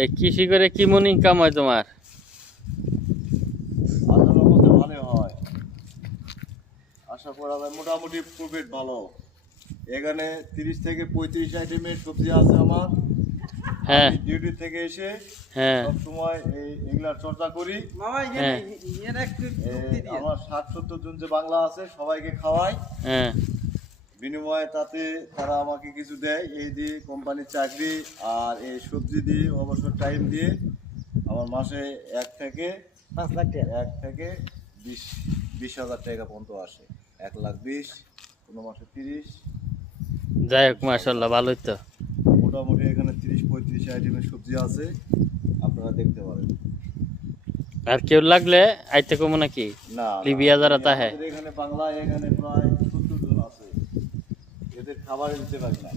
এই কৃষি করে কি মন ইনকাম হয় তোমার? আল্লাহর মধ্যে ভালো হয়, আশা করা যায় মোটামুটি প্রফিট ভালো। এখানে 30 থেকে 35 আইটেমের সবজি আছে আমার। হ্যাঁ আমি ডিউটি থেকে এসে হ্যাঁ সব সময় এগুলার চর্চা করি। হ্যাঁ আমার 60-70 জন যে বাংলা আছে সবাইকে খাওয়াই, হ্যাঁ বিনিময়ে তাতে তারা আমাকে কিছু দেয়, এই দিয়ে কোম্পানির চাকরি আর এই সবজি দিয়ে অবসর টাইম দিয়ে আমার মাসে 1 থেকে 20 টাকা পর্যন্ত আসে। 1,20,000, কোনো মাসে 30। যাই হোক মাশাআল্লাহ ভালোই তো। মোটামুটি এখানে 30-35 আইটেমের সবজি আছে, আপনারা দেখতে পারেন। আর কেউ লাগলে আইতে কমো নাকি? না লিবিয়া যারা তাহে এখানে বাংলা এখানে প্রায় 70 জন আছে, এদের খাবারে দিতে পারি না।